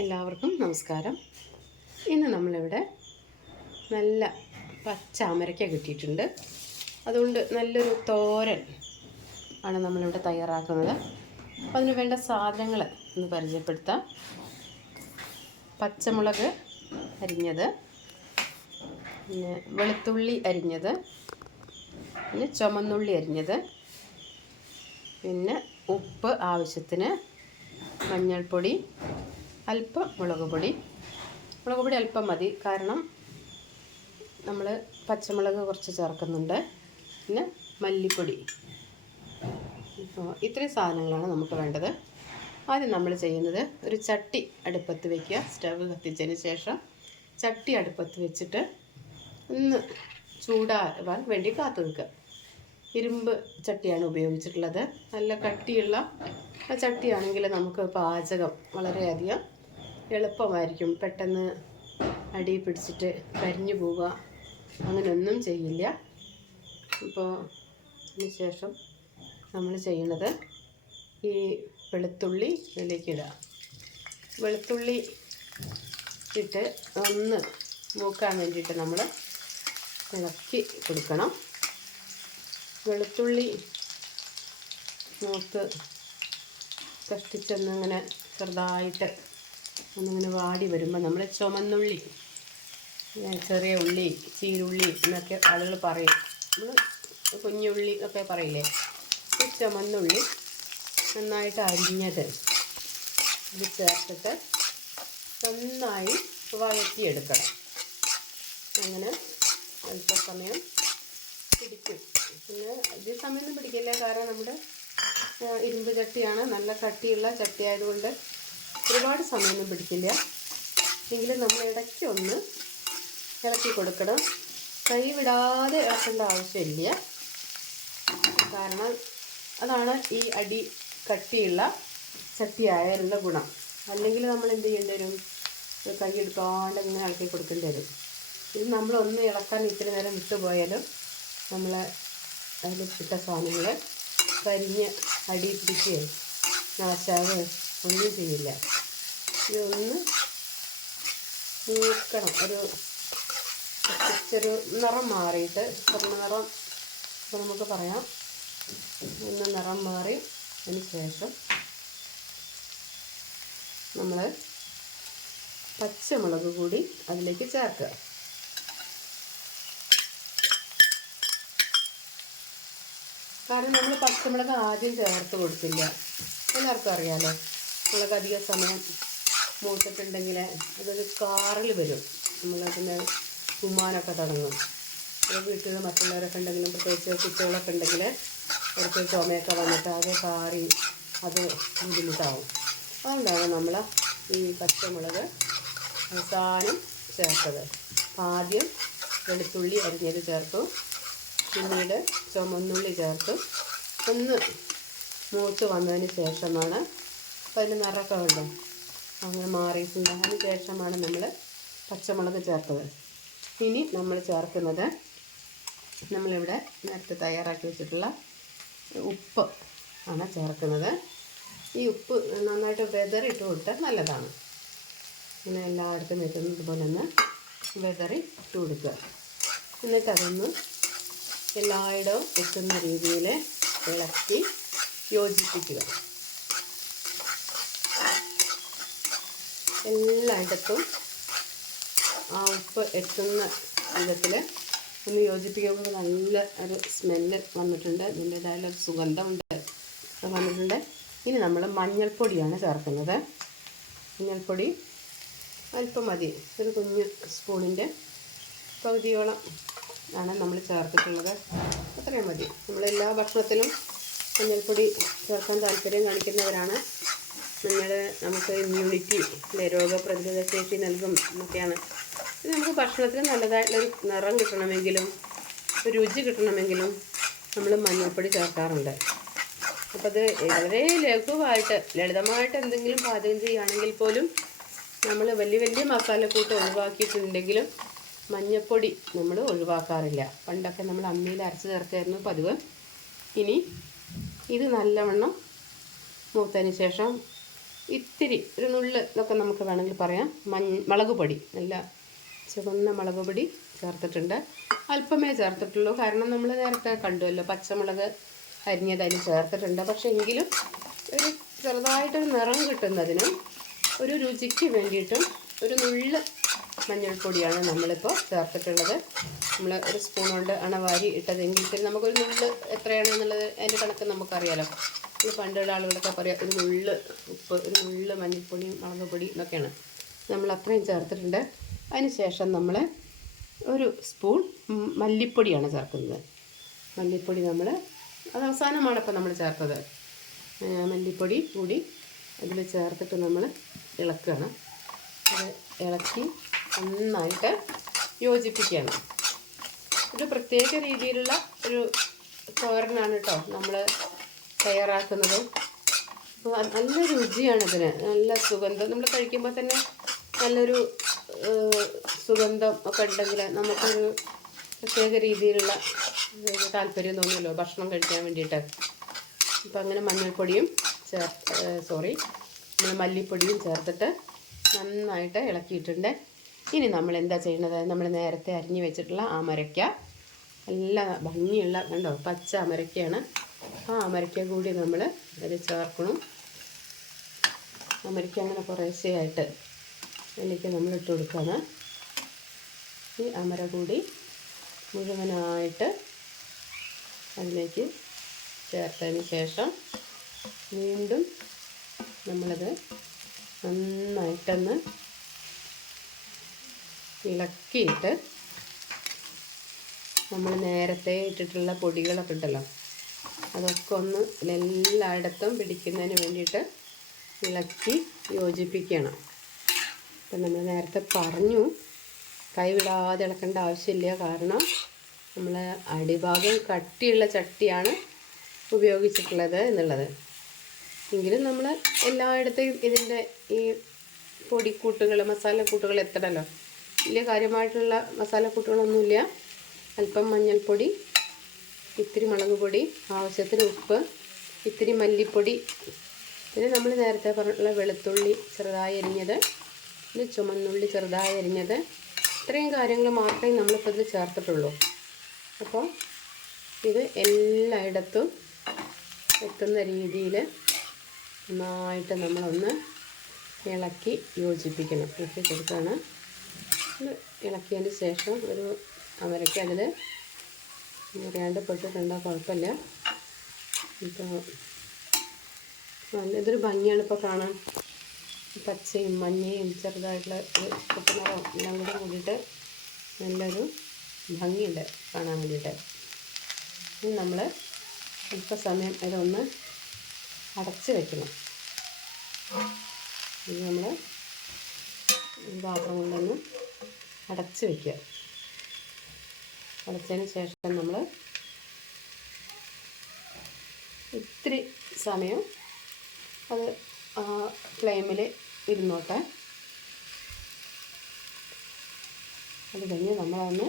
എല്ലാവർക്കും നമസ്കാരം. ഇന്ന് നമ്മളിവിടെ നല്ല പച്ച അമരയ്ക്ക കിട്ടിയിട്ടുണ്ട്. അതുകൊണ്ട് നല്ലൊരു തോരൻ ആണ് നമ്മളിവിടെ തയ്യാറാക്കുന്നത്. അപ്പോൾ അതിന് വേണ്ട സാധനങ്ങൾ ഒന്ന് പരിചയപ്പെടുത്താം. പച്ചമുളക് അരിഞ്ഞത്, പിന്നെ വെളുത്തുള്ളി അരിഞ്ഞത്, പിന്നെ ചുമന്നുള്ളി അരിഞ്ഞത്, പിന്നെ ഉപ്പ് ആവശ്യത്തിന്, മഞ്ഞൾപ്പൊടി, അല്പം മുളക് പൊടി അല്പം മതി, കാരണം നമ്മൾ പച്ചമുളക് കുറച്ച് ചേർക്കുന്നുണ്ട്. പിന്നെ മല്ലിപ്പൊടി. ഇത്രയും സാധനങ്ങളാണ് നമുക്ക് വേണ്ടത്. ആദ്യം നമ്മൾ ചെയ്യുന്നത്, ഒരു ചട്ടി അടുപ്പത്ത് വയ്ക്കുക. സ്റ്റവ് കത്തിച്ചതിന് ശേഷം ചട്ടി അടുപ്പത്ത് വെച്ചിട്ട് ഒന്ന് ചൂടാവാൻ വേണ്ടി കാത്തു നിൽക്കുക. ഇരുമ്പ് ചട്ടിയാണ് ഉപയോഗിച്ചിട്ടുള്ളത്. നല്ല കട്ടിയുള്ള ചട്ടിയാണെങ്കിൽ നമുക്ക് പാചകം വളരെയധികം എളുപ്പമായിരിക്കും. പെട്ടെന്ന് അടി പിടിച്ചിട്ട് കരിഞ്ഞു പോവുക അങ്ങനെയൊന്നും ചെയ്യില്ല. അപ്പോൾ അതിന് ശേഷം നമ്മൾ ചെയ്യുന്നത്, ഈ വെളുത്തുള്ളി ഇതിലേക്ക് ഇടുക. വെളുത്തുള്ളി ഇട്ട് ഒന്ന് മൂക്കാൻ വേണ്ടിയിട്ട് നമ്മൾ ഇളക്കി കൊടുക്കണം. വെളുത്തുള്ളി മൂത്ത് കഷ്ടിച്ചൊന്നിങ്ങനെ ചെറുതായിട്ട് ഒന്നിങ്ങനെ വാടി വരുമ്പോൾ നമ്മൾ ചുമന്നുള്ളി, ചെറിയ ഉള്ളി, ചീരുള്ളി എന്നൊക്കെ ആളുകൾ പറയും. നമ്മൾ കുഞ്ഞുള്ളി ഒക്കെ പറയില്ലേ, ഈ ചുമന്നുള്ളി നന്നായിട്ട് അരിഞ്ഞത് ഇത് ചേർത്തിട്ട് നന്നായി വഴറ്റിയെടുക്കണം. അങ്ങനെ അല്പസമയം പിടിക്കും. പിന്നെ ഇത് സമയമൊന്നും പിടിക്കില്ല, കാരണം നമ്മുടെ ഇരുമ്പ് ചട്ടിയാണ്, നല്ല കട്ടിയുള്ള ചട്ടി ആയതുകൊണ്ട് ഒരുപാട് സമയമൊന്നും പിടിക്കില്ല. എങ്കിലും നമ്മൾ ഇടയ്ക്ക് ഒന്ന് ഇളക്കി കൊടുക്കണം. കൈ വിടാതെ ഇളക്കേണ്ട ആവശ്യമില്ല, കാരണം അതാണ് ഈ അടി കട്ടിയുള്ള ചട്ടിയായാലുള്ള ഗുണം. അല്ലെങ്കിൽ നമ്മൾ എന്ത് ചെയ്യേണ്ടി വരും, കൈ എടുക്കാണ്ട് ഇങ്ങനെ ഇളക്കി കൊടുക്കേണ്ടി വരും. ഇത് നമ്മളൊന്ന് ഇളക്കാൻ ഇത്തിരി നേരം വിട്ടുപോയാലും നമ്മൾ അതിൽ ഇട്ട സാധനങ്ങൾ കരിഞ്ഞ് അടി പിടിക്കുകയോ നാശാവുകയോ ഒന്നും ചെയ്യില്ല. ഇതൊന്ന് നീക്കണം. ചെറു നിറം മാറിയിട്ട്, സ്വർണ്ണ നിറം ഇപ്പോൾ നമുക്ക് പറയാം, ഒന്ന് നിറം മാറി അതിന് ശേഷം നമ്മൾ പച്ചമുളക് കൂടി അതിലേക്ക് ചേർക്കുക. കാരണം നമ്മൾ പച്ചമുളക് ആദ്യം ചേർത്ത് കൊടുത്തില്ല. എല്ലാവർക്കും അറിയാമല്ലോ, മുളക് അധിക സമയം മൂത്തിട്ടുണ്ടെങ്കിൽ അതൊരു കാറിൽ വരും. നമ്മളതിന് ഉമ്മാനൊക്കെ തുടങ്ങും. വീട്ടിൽ മറ്റുള്ളവരൊക്കെ ഉണ്ടെങ്കിലും, പ്രത്യേകിച്ച് കുട്ടികളൊക്കെ ഉണ്ടെങ്കിൽ അവർക്ക് ചുമയൊക്കെ വന്നിട്ട് അത് കാറി അത് ബുദ്ധിമുട്ടാവും. അതുകൊണ്ടാണ് നമ്മൾ ഈ പച്ചമുളക് അവസാനം ചേർത്തത്. ആദ്യം വെളുത്തുള്ളി അരിഞ്ഞത് ചേർത്തു, പിന്നീട് ചുമന്നുള്ളി ചേർത്തു. ഒന്ന് മൂത്ത് വന്നതിന് ശേഷമാണ്, അപ്പോൾ അതിന് നിറമൊക്കെ വേണ്ടേ, അങ്ങനെ മാറിയിട്ടുണ്ട്. അതിന് ശേഷമാണ് നമ്മൾ പച്ചമുളക് ചേർത്തത്. ഇനി നമ്മൾ ചേർക്കുന്നത്, നമ്മളിവിടെ നേരത്തെ തയ്യാറാക്കി വെച്ചിട്ടുള്ള ഉപ്പ് ആണ് ചേർക്കുന്നത്. ഈ ഉപ്പ് നന്നായിട്ട് വെതറിട്ട് കൊടുത്താൽ നല്ലതാണ്. ഇങ്ങനെ എല്ലായിടത്തും എത്തുന്നത് പോലെ ഒന്ന് വെതറി ഇട്ട് കൊടുക്കുക. എന്നിട്ട് അതൊന്ന് എല്ലായിടവും എത്തുന്ന രീതിയിൽ ഇളക്കി യോജിപ്പിക്കുക. എല്ലായിടത്തും ആ ഉപ്പ് എത്തുന്ന വിധത്തിൽ ഒന്ന് യോജിപ്പിക്കുമ്പോൾ നല്ല ഒരു സ്മെല്ല് വന്നിട്ടുണ്ട്, അതിൻ്റേതായ സുഗന്ധമുണ്ട് വന്നിട്ടുണ്ട്. ഇനി നമ്മൾ മഞ്ഞൾപ്പൊടിയാണ് ചേർക്കുന്നത്. മഞ്ഞൾപ്പൊടി അല്പം മതി, ഒരു കുഞ്ഞ് സ്പൂണിൻ്റെ പകുതിയോളം ആണ് നമ്മൾ ചേർത്തിട്ടുള്ളത്. അത്രയും മതി. നമ്മളെല്ലാ ഭക്ഷണത്തിലും മഞ്ഞൾപ്പൊടി ചേർക്കാൻ താല്പര്യം കാണിക്കുന്നവരാണ്. മഞ്ഞൾ നമുക്ക് ഇമ്മ്യൂണിറ്റി, രോഗപ്രതിരോധ ശേഷി നൽകും എന്നൊക്കെയാണ്. ഇത് നമുക്ക് ഭക്ഷണത്തിന് നല്ലതായിട്ടുള്ളൊരു നിറം കിട്ടണമെങ്കിലും രുചി കിട്ടണമെങ്കിലും നമ്മൾ മഞ്ഞൾപ്പൊടി ചേർക്കാറുണ്ട്. അപ്പോൾ അത് വളരെ ലഘുവായിട്ട് ലളിതമായിട്ട് എന്തെങ്കിലും പാചകം ചെയ്യുകയാണെങ്കിൽ പോലും നമ്മൾ വലിയ വലിയ മസാലക്കൂട്ട് ഒഴിവാക്കിയിട്ടുണ്ടെങ്കിലും മഞ്ഞൾപ്പൊടി നമ്മൾ ഒഴിവാക്കാറില്ല. പണ്ടൊക്കെ നമ്മൾ അമ്മിയിൽ അരച്ച് ചേർക്കായിരുന്നു പതിവ്. ഇനി ഇത് നല്ലവണ്ണം മൂത്തതിന് ശേഷം ഇത്തിരി ഒരു നുള്ള് ഇതൊക്കെ നമുക്ക് വേണമെങ്കിൽ പറയാം മുളക് പൊടി, നല്ല ചുവന്ന മുളക് പൊടി ചേർത്തിട്ടുണ്ട്. അല്പമേ ചേർത്തിട്ടുള്ളൂ, കാരണം നമ്മൾ നേരത്തെ കണ്ടുവല്ലോ പച്ചമുളക് അരിഞ്ഞത് അതിൽ ചേർത്തിട്ടുണ്ട്. പക്ഷേ എങ്കിലും ഒരു ചെറുതായിട്ടൊരു നിറം കിട്ടുന്നതിനും ഒരു രുചിക്ക് വേണ്ടിയിട്ടും ഒരു നുള്ള് മഞ്ഞൾപ്പൊടിയാണ് നമ്മളിപ്പോൾ ചേർത്തിട്ടുള്ളത്. നമ്മൾ ഒരു സ്പൂൺ കൊണ്ട് അണവാരി ഇട്ടതെങ്കിൽ നമുക്കൊരു നുള്ള് എത്രയാണെന്നുള്ളത് അതിൻ്റെ കണക്ക് നമുക്കറിയാലോ. പണ്ടുള്ള ആളുകളൊക്കെ പറയാം ഒരു നുള്ള് ഉപ്പ്, ഒരു നുള്ള് മഞ്ഞൾപ്പൊടിയും മുളക് പൊടി എന്നൊക്കെയാണ്. നമ്മൾ അത്രയും ചേർത്തിട്ടുണ്ട്. അതിന് ശേഷം നമ്മൾ ഒരു സ്പൂൺ മല്ലിപ്പൊടിയാണ് ചേർക്കുന്നത്. മല്ലിപ്പൊടി അത് അവസാനമാണ് ഇപ്പോൾ നമ്മൾ ചേർത്തത്. മല്ലിപ്പൊടി കൂടി അതിൽ ചേർത്തിട്ട് നമ്മൾ ഇളക്കുകയാണ്. അത് ഇളക്കി നന്നായിട്ട് യോജിപ്പിക്കുകയാണ്. ഒരു പ്രത്യേക രീതിയിലുള്ള ഒരു തോരനാണ് കേട്ടോ നമ്മൾ തയ്യാറാക്കുന്നത്. അപ്പോൾ നല്ല രുചിയാണ് ഇതിന്, നല്ല സുഗന്ധം. നമ്മൾ കഴിക്കുമ്പോൾ തന്നെ നല്ലൊരു സുഗന്ധം ഒക്കെ ഉണ്ടെങ്കിൽ നമുക്കൊരു പ്രത്യേക രീതിയിലുള്ള താല്പര്യം തോന്നുമല്ലോ ഭക്ഷണം കഴിക്കാൻ വേണ്ടിയിട്ട്. അപ്പോൾ അങ്ങനെ മഞ്ഞൾപ്പൊടിയും നമ്മൾ മല്ലിപ്പൊടിയും ചേർത്തിട്ട് നന്നായിട്ട് ഇളക്കിയിട്ടുണ്ട്. ഇനി നമ്മൾ എന്താ ചെയ്യുന്നത്, നമ്മൾ നേരത്തെ അരിഞ്ഞു വെച്ചിട്ടുള്ള ആ അമരയ്ക്ക, നല്ല ഭംഗിയുള്ള കണ്ടോ പച്ച അമരയ്ക്കയാണ്. ആ അമരയ്ക്ക കൂടി നമ്മൾ അതിൽ ചേർക്കണം. അമരയ്ക്ക അങ്ങനെ കുറേശ്ശെയായിട്ട് അതിലേക്ക് നമ്മൾ ഇട്ട് കൊടുക്കുകയാണ്. ഈ അമര കൂടി മുഴുവനായിട്ട് അതിലേക്ക് ചേർത്തതിന് ശേഷം വീണ്ടും നമ്മളത് നന്നായിട്ടൊന്ന് ഇളക്കിയിട്ട് നമ്മൾ നേരത്തെ ഇട്ടിട്ടുള്ള പൊടികളൊക്കെ ഉണ്ടല്ലോ അതൊക്കെ ഒന്ന് എല്ലായിടത്തും പിടിക്കുന്നതിന് വേണ്ടിയിട്ട് ഇളക്കി യോജിപ്പിക്കണം. അപ്പം നമ്മൾ നേരത്തെ പറഞ്ഞു കൈവിടാതെ ഇളക്കേണ്ട ആവശ്യമില്ല, കാരണം നമ്മൾ അടിഭാഗം കട്ടിയുള്ള ചട്ടിയാണ് ഉപയോഗിച്ചിട്ടുള്ളത് എന്നുള്ളത്. എങ്കിലും നമ്മൾ എല്ലായിടത്തെയും ഇതിൻ്റെ ഈ പൊടിക്കൂട്ടുകൾ മസാലക്കൂട്ടുകൾ എത്തണമല്ലോ. വലിയ കാര്യമായിട്ടുള്ള മസാലക്കൂട്ടുകളൊന്നുമില്ല. അല്പം മഞ്ഞൾപ്പൊടി, ഇത്തിരി മുളക് പൊടി, ആവശ്യത്തിന് ഉപ്പ്, ഇത്തിരി മല്ലിപ്പൊടി, പിന്നെ നമ്മൾ നേരത്തെ പറഞ്ഞിട്ടുള്ള വെളുത്തുള്ളി ചെറുതായി അരിഞ്ഞത്, പിന്നെ ചുമന്നുള്ളി ചെറുതായി അരിഞ്ഞത്, ഇത്രയും കാര്യങ്ങൾ മാത്രമേ നമ്മളിപ്പോൾ ഇതിൽ ചേർത്തിട്ടുള്ളൂ. അപ്പോൾ ഇത് എല്ലായിടത്തും എത്തുന്ന രീതിയിൽ നന്നായിട്ട് നമ്മളൊന്ന് ഇളക്കി യോജിപ്പിക്കണം. ഇളക്കി കൊടുക്കുകയാണ്. ഇളക്കിയതിന് ശേഷം ഒരു അമരയ്ക്ക് അതിൽ അറിയാണ്ട് പെട്ടിട്ടുണ്ടോ കുഴപ്പമില്ല. ഇപ്പോൾ ഇതൊരു ഭംഗിയാണ് ഇപ്പോൾ കാണാൻ. പച്ചയും മഞ്ഞയും ചെറുതായിട്ടുള്ള ഒരു കുട്ടനിറവും എല്ലാം കൂടി കൂടിയിട്ട് നല്ലൊരു ഭംഗിയുണ്ട് കാണാൻ വേണ്ടിയിട്ട്. ഇനി നമ്മൾ അല്പസമയം ഇതൊന്ന് അടച്ച് വയ്ക്കണം. ഇത് നമ്മൾ പാത്രം കൊണ്ടൊന്ന് അടച്ച് വയ്ക്കുക. അടച്ചതിന് ശേഷം നമ്മൾ ഇത്തിരി സമയം അത് ഫ്ലെയിമിൽ ഇരുന്നോട്ടെ. അത് കഴിഞ്ഞ് നമ്മളതൊന്ന്